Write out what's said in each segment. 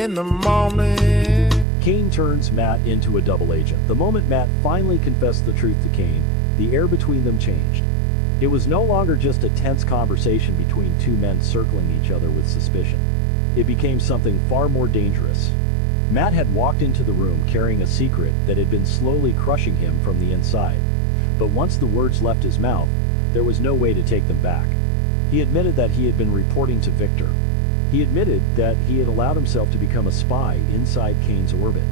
in the morning. Kane turns Matt into a double agent. The moment Matt finally confessed the truth to Kane, the air between them changed. It was no longer just a tense conversation between two men circling each other with suspicion. It became something far more dangerous. Matt had walked into the room carrying a secret that had been slowly crushing him from the inside. But once the words left his mouth, there was no way to take them back. He admitted that he had been reporting to Victor. He admitted that he had allowed himself to become a spy inside Kane's orbit.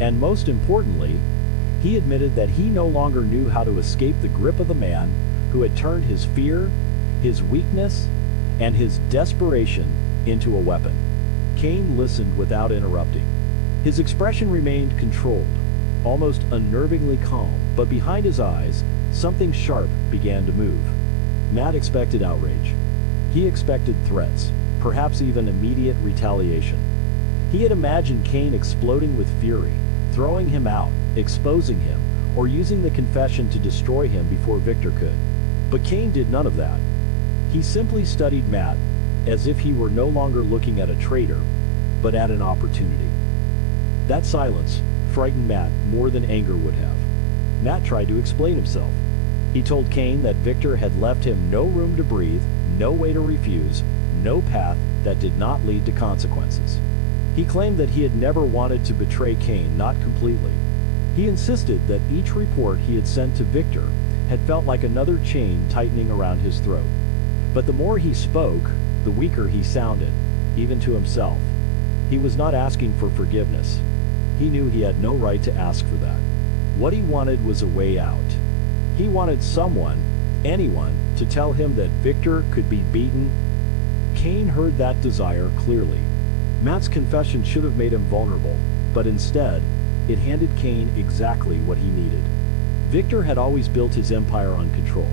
And most importantly, he admitted that he no longer knew how to escape the grip of the man who had turned his fear, his weakness, and his desperation into a weapon. Kane listened without interrupting. His expression remained controlled, almost unnervingly calm, but behind his eyes, something sharp began to move. Matt expected outrage. He expected threats, perhaps even immediate retaliation. He had imagined Kane exploding with fury, throwing him out, exposing him, or using the confession to destroy him before Victor could. But Kane did none of that. He simply studied Matt as if he were no longer looking at a traitor, but at an opportunity. That silence frightened Matt more than anger would have. Matt tried to explain himself. He told Kane that Victor had left him no room to breathe, no way to refuse, no path that did not lead to consequences. He claimed that he had never wanted to betray Kane, not completely. He insisted that each report he had sent to Victor had felt like another chain tightening around his throat. But the more he spoke, the weaker he sounded, even to himself. He was not asking for forgiveness. He knew he had no right to ask for that. What he wanted was a way out. He wanted someone, anyone, to tell him that Victor could be beaten. Kane heard that desire clearly. Matt's confession should have made him vulnerable, but instead, it handed Kane exactly what he needed. Victor had always built his empire on control.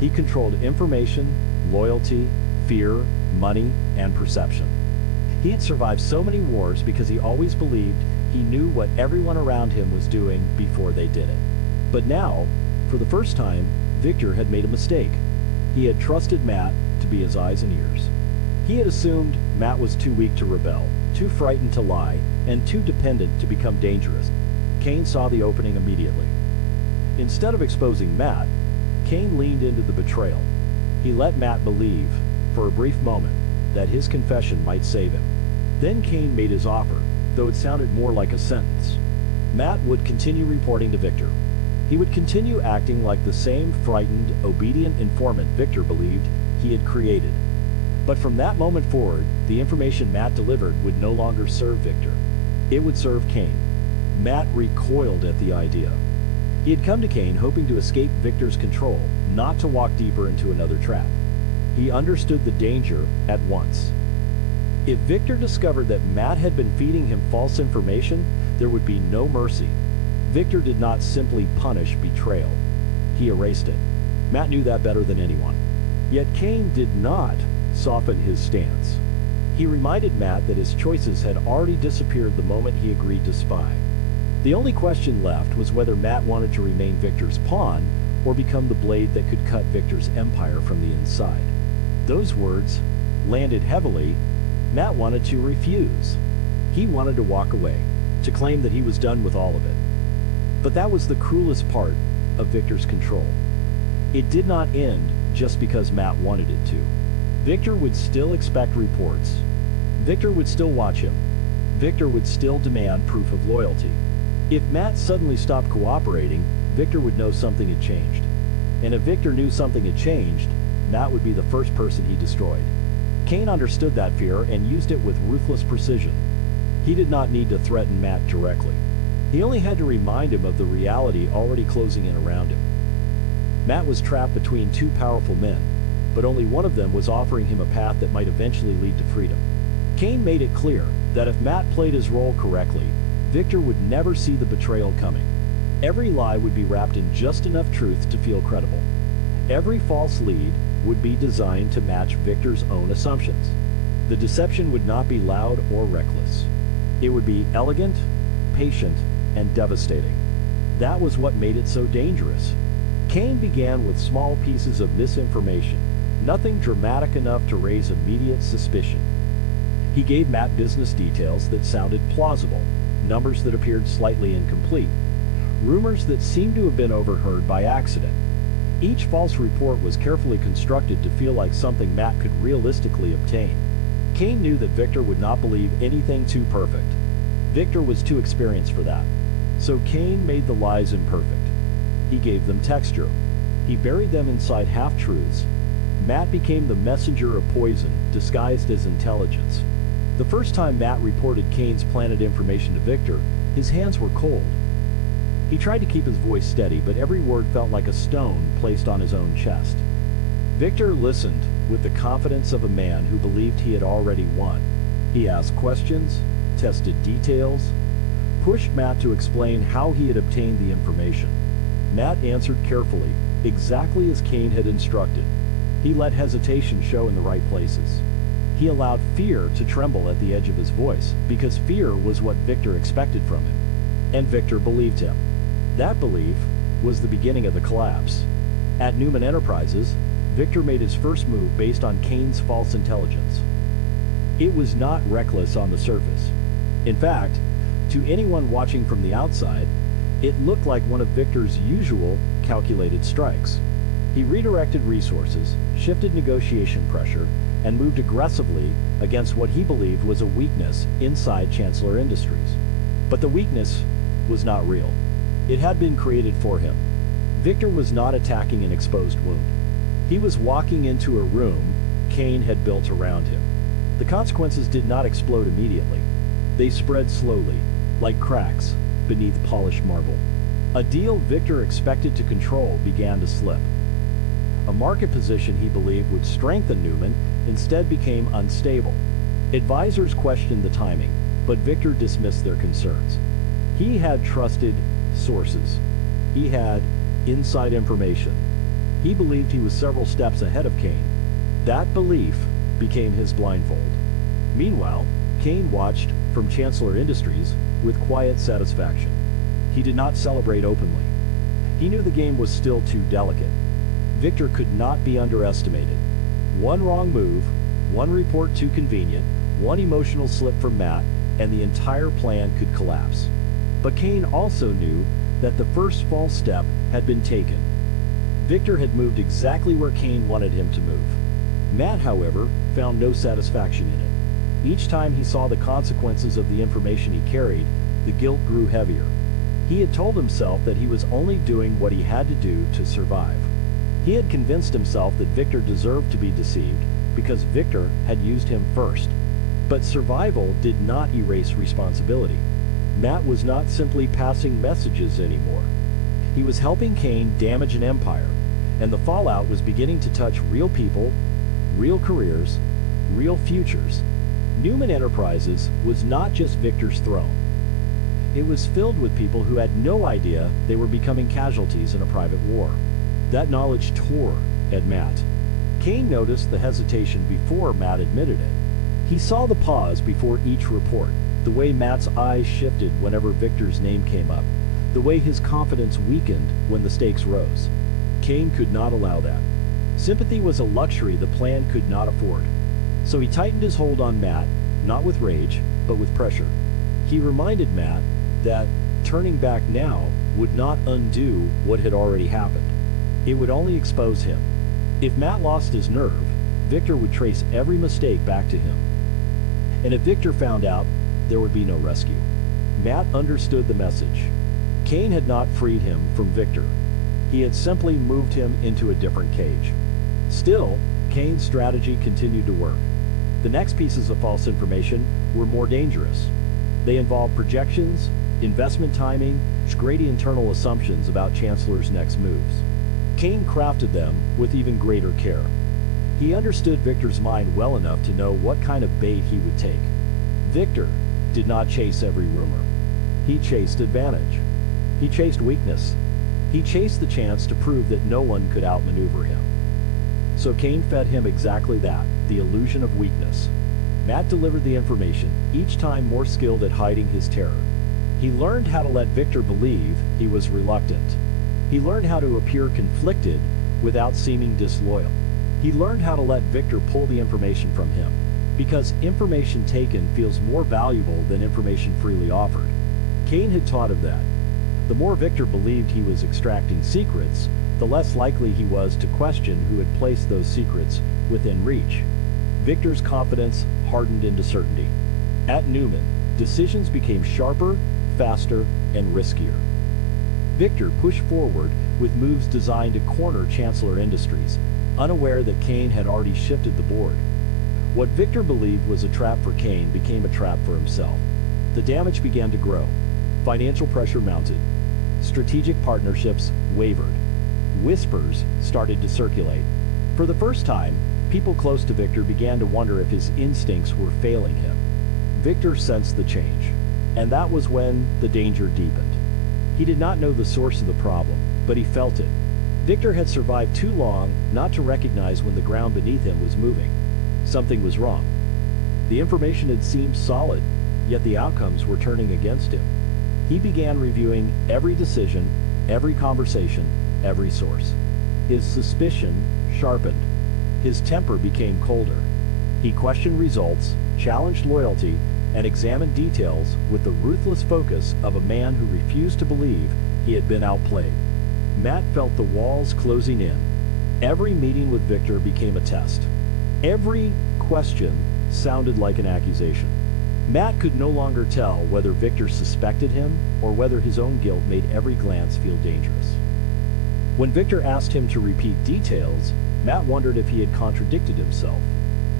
He controlled information, loyalty, fear, money, and perception. He had survived so many wars because he always believed he knew what everyone around him was doing before they did it. But now, for the first time, Victor had made a mistake. He had trusted Matt to be his eyes and ears. He had assumed Matt was too weak to rebel, too frightened to lie, and too dependent to become dangerous. Kane saw the opening immediately. Instead of exposing Matt, Kane leaned into the betrayal. He let Matt believe, for a brief moment, that his confession might save him. Then Kane made his offer, though it sounded more like a sentence. Matt would continue reporting to Victor. He would continue acting like the same frightened, obedient informant Victor believed he had created. But from that moment forward, the information Matt delivered would no longer serve Victor. It would serve Kane. Matt recoiled at the idea. He had come to Kane hoping to escape Victor's control, not to walk deeper into another trap. He understood the danger at once. If Victor discovered that Matt had been feeding him false information, there would be no mercy. Victor did not simply punish betrayal. He erased it. Matt knew that better than anyone. Yet Kane did not soften his stance. He reminded Matt that his choices had already disappeared the moment he agreed to spy. The only question left was whether Matt wanted to remain Victor's pawn or become the blade that could cut Victor's empire from the inside. Those words landed heavily. Matt wanted to refuse. He wanted to walk away, to claim that he was done with all of it. But that was the cruelest part of Victor's control. It did not end just because Matt wanted it to. Victor would still expect reports. Victor would still watch him. Victor would still demand proof of loyalty. If Matt suddenly stopped cooperating, Victor would know something had changed. And if Victor knew something had changed, Matt would be the first person he destroyed. Kane understood that fear and used it with ruthless precision. He did not need to threaten Matt directly. He only had to remind him of the reality already closing in around him. Matt was trapped between two powerful men, but only one of them was offering him a path that might eventually lead to freedom. Kane made it clear that if Matt played his role correctly, Victor would never see the betrayal coming. Every lie would be wrapped in just enough truth to feel credible. Every false lead would be designed to match Victor's own assumptions. The deception would not be loud or reckless. It would be elegant, patient, and devastating. That was what made it so dangerous. Kane began with small pieces of misinformation, nothing dramatic enough to raise immediate suspicion. He gave Matt business details that sounded plausible, numbers that appeared slightly incomplete, rumors that seemed to have been overheard by accident. Each false report was carefully constructed to feel like something Matt could realistically obtain. Kane knew that Victor would not believe anything too perfect. Victor was too experienced for that. So Kane made the lies imperfect. He gave them texture. He buried them inside half-truths. Matt became the messenger of poison, disguised as intelligence. The first time Matt reported Kane's planted information to Victor, his hands were cold. He tried to keep his voice steady, but every word felt like a stone placed on his own chest. Victor listened with the confidence of a man who believed he had already won. He asked questions, tested details, pushed Matt to explain how he had obtained the information. Matt answered carefully, exactly as Kane had instructed. He let hesitation show in the right places. He allowed fear to tremble at the edge of his voice, because fear was what Victor expected from him. And Victor believed him. That belief was the beginning of the collapse. At Newman Enterprises, Victor made his first move based on Kane's false intelligence. It was not reckless on the surface. In fact, to anyone watching from the outside, it looked like one of Victor's usual calculated strikes. He redirected resources, shifted negotiation pressure, and moved aggressively against what he believed was a weakness inside Chancellor Industries. But the weakness was not real. It had been created for him. Victor was not attacking an exposed wound. He was walking into a room Kane had built around him. The consequences did not explode immediately. They spread slowly, like cracks beneath polished marble. A deal Victor expected to control began to slip. A market position he believed would strengthen Newman instead became unstable. Advisors questioned the timing, but Victor dismissed their concerns. He had trusted sources. He had inside information. He believed he was several steps ahead of Kane. That belief became his blindfold. Meanwhile, Kane watched from Chancellor Industries with quiet satisfaction. He did not celebrate openly. He knew the game was still too delicate. Victor could not be underestimated. One wrong move, one report too convenient, one emotional slip from Matt, and the entire plan could collapse. But Kane also knew that the first false step had been taken. Victor had moved exactly where Kane wanted him to move. Matt, however, found no satisfaction in it. Each time he saw the consequences of the information he carried, the guilt grew heavier. He had told himself that he was only doing what he had to do to survive. He had convinced himself that Victor deserved to be deceived because Victor had used him first. But survival did not erase responsibility. Matt was not simply passing messages anymore. He was helping Kane damage an empire, and the fallout was beginning to touch real people, real careers, real futures. Newman Enterprises was not just Victor's throne. It was filled with people who had no idea they were becoming casualties in a private war. That knowledge tore at Matt. Kane noticed the hesitation before Matt admitted it. He saw the pause before each report, the way Matt's eyes shifted whenever Victor's name came up, the way his confidence weakened when the stakes rose. Kane could not allow that. Sympathy was a luxury the plan could not afford. So he tightened his hold on Matt, not with rage, but with pressure. He reminded Matt that turning back now would not undo what had already happened. It would only expose him. If Matt lost his nerve, Victor would trace every mistake back to him. And if Victor found out, there would be no rescue. Matt understood the message. Kane had not freed him from Victor. He had simply moved him into a different cage. Still, Kane's strategy continued to work. The next pieces of false information were more dangerous. They involved projections, investment timing, great internal assumptions about Chancellor's next moves. Kane crafted them with even greater care. He understood Victor's mind well enough to know what kind of bait he would take. Victor did not chase every rumor. He chased advantage. He chased weakness. He chased the chance to prove that no one could outmaneuver him. So Kane fed him exactly that, the illusion of weakness. Matt delivered the information, each time more skilled at hiding his terror. He learned how to let Victor believe he was reluctant. He learned how to appear conflicted without seeming disloyal. He learned how to let Victor pull the information from him, because information taken feels more valuable than information freely offered. Kane had taught him that. The more Victor believed he was extracting secrets, the less likely he was to question who had placed those secrets within reach. Victor's confidence hardened into certainty. At Newman, decisions became sharper, faster, and riskier. Victor pushed forward with moves designed to corner Chancellor Industries, unaware that Kane had already shifted the board. What Victor believed was a trap for Kane became a trap for himself. The damage began to grow. Financial pressure mounted. Strategic partnerships wavered. Whispers started to circulate. For the first time, people close to Victor began to wonder if his instincts were failing him. Victor sensed the change, and that was when the danger deepened. He did not know the source of the problem, but he felt it. Victor had survived too long not to recognize when the ground beneath him was moving. Something was wrong. The information had seemed solid, yet the outcomes were turning against him. He began reviewing every decision, every conversation, every source. His suspicion sharpened. His temper became colder. He questioned results, challenged loyalty, and examined details with the ruthless focus of a man who refused to believe he had been outplayed. Matt felt the walls closing in. Every meeting with Victor became a test. Every question sounded like an accusation. Matt could no longer tell whether Victor suspected him or whether his own guilt made every glance feel dangerous. When Victor asked him to repeat details, Matt wondered if he had contradicted himself.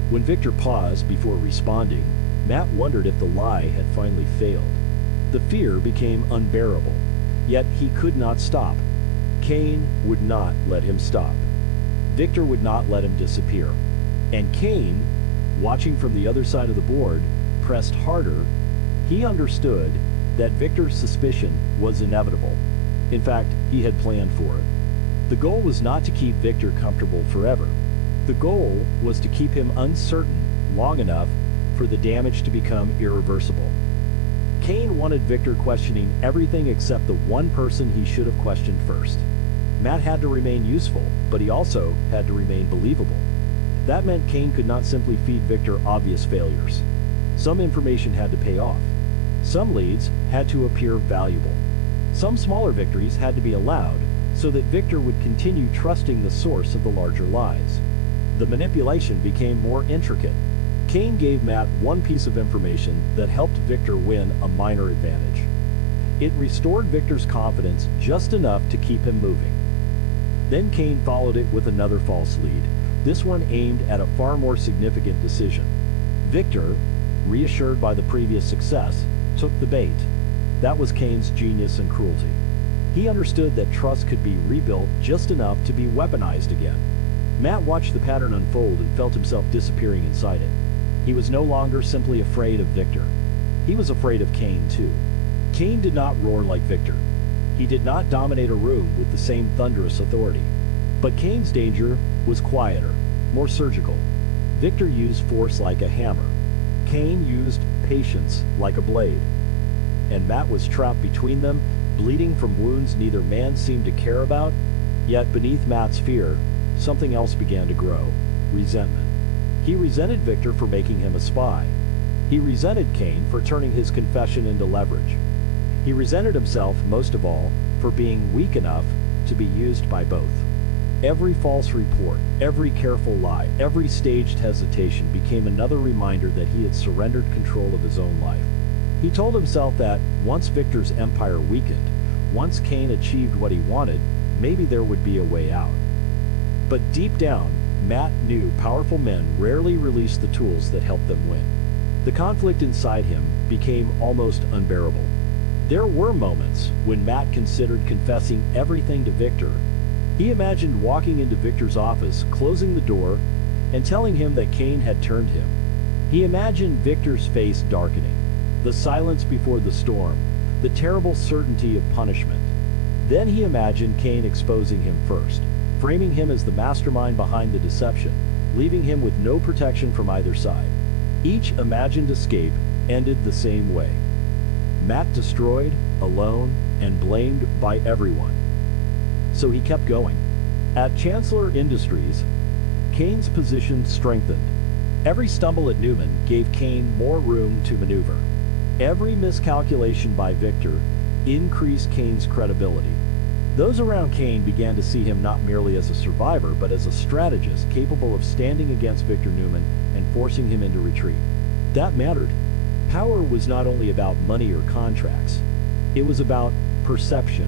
When Victor paused before responding, Matt wondered if the lie had finally failed. The fear became unbearable, yet he could not stop. Kane would not let him stop. Victor would not let him disappear. And Kane, watching from the other side of the board, pressed harder. He understood that Victor's suspicion was inevitable. In fact, he had planned for it. The goal was not to keep Victor comfortable forever. The goal was to keep him uncertain long enough for the damage to become irreversible. Kane wanted Victor questioning everything except the one person he should have questioned first. Matt had to remain useful, but he also had to remain believable. That meant Kane could not simply feed Victor obvious failures. Some information had to pay off. Some leads had to appear valuable. Some smaller victories had to be allowed so that Victor would continue trusting the source of the larger lies. The manipulation became more intricate. Kane gave Matt one piece of information that helped Victor win a minor advantage. It restored Victor's confidence just enough to keep him moving. Then Kane followed it with another false lead, this one aimed at a far more significant decision. Victor, reassured by the previous success, took the bait. That was Kane's genius and cruelty. He understood that trust could be rebuilt just enough to be weaponized again. Matt watched the pattern unfold and felt himself disappearing inside it. He was no longer simply afraid of Victor. He was afraid of Kane, too. Kane did not roar like Victor. He did not dominate a room with the same thunderous authority. But Kane's danger was quieter, more surgical. Victor used force like a hammer. Kane used patience like a blade. And Matt was trapped between them, bleeding from wounds neither man seemed to care about. Yet beneath Matt's fear, something else began to grow: resentment. He resented Victor for making him a spy. He resented Kane for turning his confession into leverage. He resented himself, most of all, for being weak enough to be used by both. Every false report, every careful lie, every staged hesitation became another reminder that he had surrendered control of his own life. He told himself that once Victor's empire weakened, once Kane achieved what he wanted, maybe there would be a way out. But deep down, Matt knew powerful men rarely released the tools that helped them win. The conflict inside him became almost unbearable. There were moments when Matt considered confessing everything to Victor. He imagined walking into Victor's office, closing the door, and telling him that Kane had turned him. He imagined Victor's face darkening, the silence before the storm, the terrible certainty of punishment. Then he imagined Kane exposing him first, framing him as the mastermind behind the deception, leaving him with no protection from either side. Each imagined escape ended the same way: Matt destroyed, alone, and blamed by everyone. So he kept going. At Chancellor Industries, Kane's position strengthened. Every stumble at Newman gave Kane more room to maneuver. Every miscalculation by Victor increased Kane's credibility. Those around Kane began to see him not merely as a survivor, but as a strategist capable of standing against Victor Newman and forcing him into retreat. That mattered. Power was not only about money or contracts. It was about perception.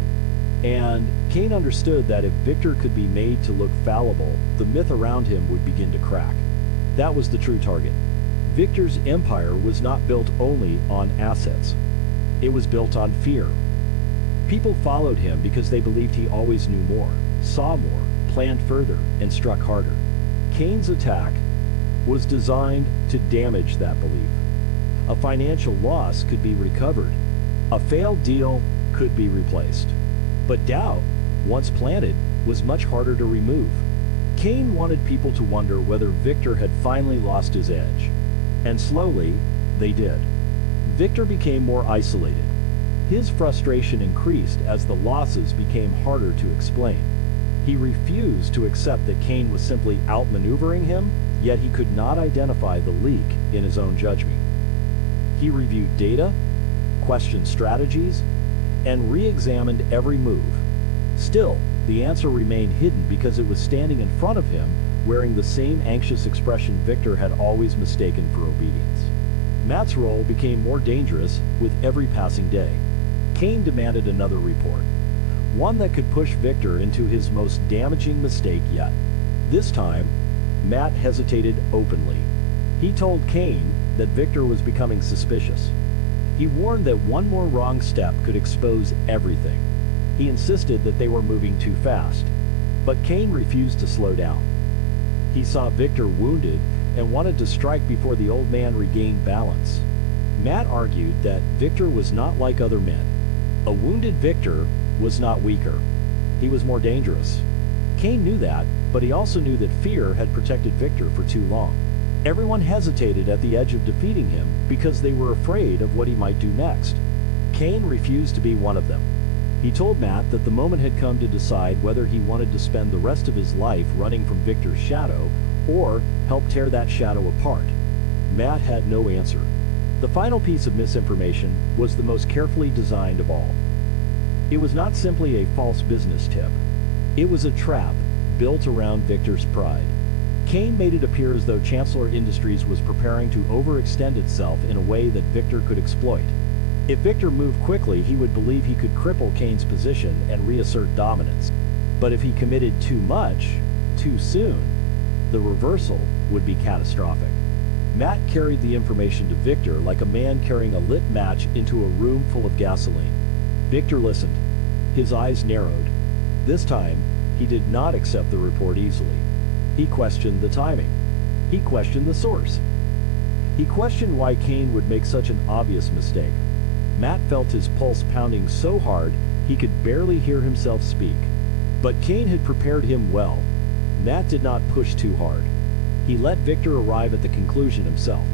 And Kane understood that if Victor could be made to look fallible, the myth around him would begin to crack. That was the true target. Victor's empire was not built only on assets. It was built on fear. People followed him because they believed he always knew more, saw more, planned further, and struck harder. Kane's attack was designed to damage that belief. A financial loss could be recovered. A failed deal could be replaced. But doubt, once planted, was much harder to remove. Kane wanted people to wonder whether Victor had finally lost his edge. And slowly, they did. Victor became more isolated. His frustration increased as the losses became harder to explain. He refused to accept that Kane was simply outmaneuvering him, yet he could not identify the leak in his own judgment. He reviewed data, questioned strategies, and re-examined every move. Still, the answer remained hidden because it was standing in front of him, wearing the same anxious expression Victor had always mistaken for obedience. Matt's role became more dangerous with every passing day. Kane demanded another report, one that could push Victor into his most damaging mistake yet. This time, Matt hesitated openly. He told Kane that Victor was becoming suspicious. He warned that one more wrong step could expose everything. He insisted that they were moving too fast. But Kane refused to slow down. He saw Victor wounded and wanted to strike before the old man regained balance. Matt argued that Victor was not like other men. A wounded Victor was not weaker. He was more dangerous. Kane knew that, but he also knew that fear had protected Victor for too long. Everyone hesitated at the edge of defeating him because they were afraid of what he might do next. Kane refused to be one of them. He told Matt that the moment had come to decide whether he wanted to spend the rest of his life running from Victor's shadow or help tear that shadow apart. Matt had no answer. The final piece of misinformation was the most carefully designed of all. It was not simply a false business tip. It was a trap built around Victor's pride. Kane made it appear as though Chancellor Industries was preparing to overextend itself in a way that Victor could exploit. If Victor moved quickly, he would believe he could cripple Kane's position and reassert dominance. But if he committed too much, too soon, the reversal would be catastrophic. Matt carried the information to Victor like a man carrying a lit match into a room full of gasoline. Victor listened. His eyes narrowed. This time, he did not accept the report easily. He questioned the timing. He questioned the source. He questioned why Kane would make such an obvious mistake. Matt felt his pulse pounding so hard he could barely hear himself speak. But Kane had prepared him well. Matt did not push too hard. He let Victor arrive at the conclusion himself.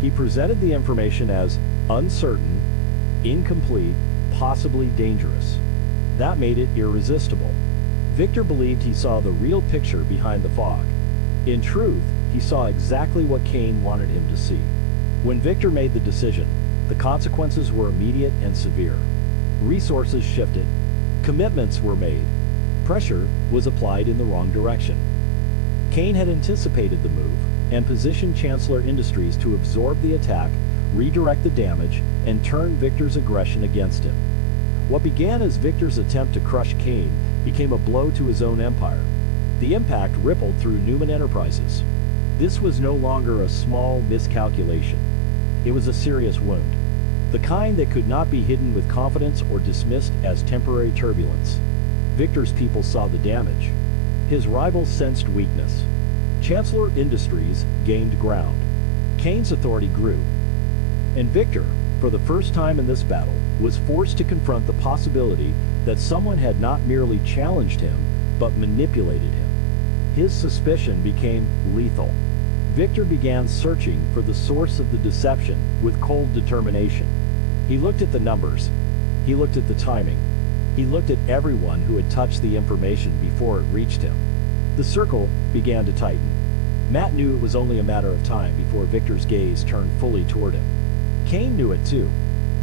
He presented the information as uncertain, incomplete, possibly dangerous. That made it irresistible. Victor believed he saw the real picture behind the fog. In truth, he saw exactly what Kane wanted him to see. When Victor made the decision, the consequences were immediate and severe. Resources shifted. Commitments were made. Pressure was applied in the wrong direction. Kane had anticipated the move and positioned Chancellor Industries to absorb the attack, redirect the damage, and turn Victor's aggression against him. What began as Victor's attempt to crush Kane became a blow to his own empire. The impact rippled through Newman Enterprises. This was no longer a small miscalculation. It was a serious wound, the kind that could not be hidden with confidence or dismissed as temporary turbulence. Victor's people saw the damage. His rivals sensed weakness. Chancellor Industries gained ground. Kane's authority grew. And Victor, for the first time in this battle, was forced to confront the possibility that someone had not merely challenged him, but manipulated him. His suspicion became lethal. Victor began searching for the source of the deception with cold determination. He looked at the numbers. He looked at the timing. He looked at everyone who had touched the information before it reached him. The circle began to tighten. Matt knew it was only a matter of time before Victor's gaze turned fully toward him. Kane knew it too.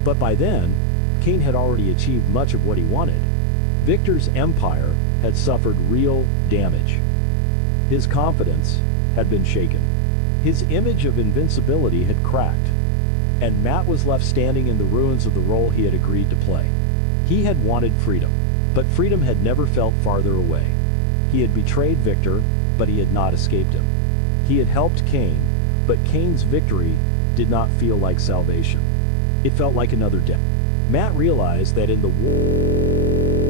But by then, Kane had already achieved much of what he wanted. Victor's empire had suffered real damage. His confidence had been shaken. His image of invincibility had cracked. And Matt was left standing in the ruins of the role he had agreed to play. He had wanted freedom, but freedom had never felt farther away. He had betrayed Victor, but he had not escaped him. He had helped Kane, but Kane's victory did not feel like salvation. It felt like another death. Matt realized that in the war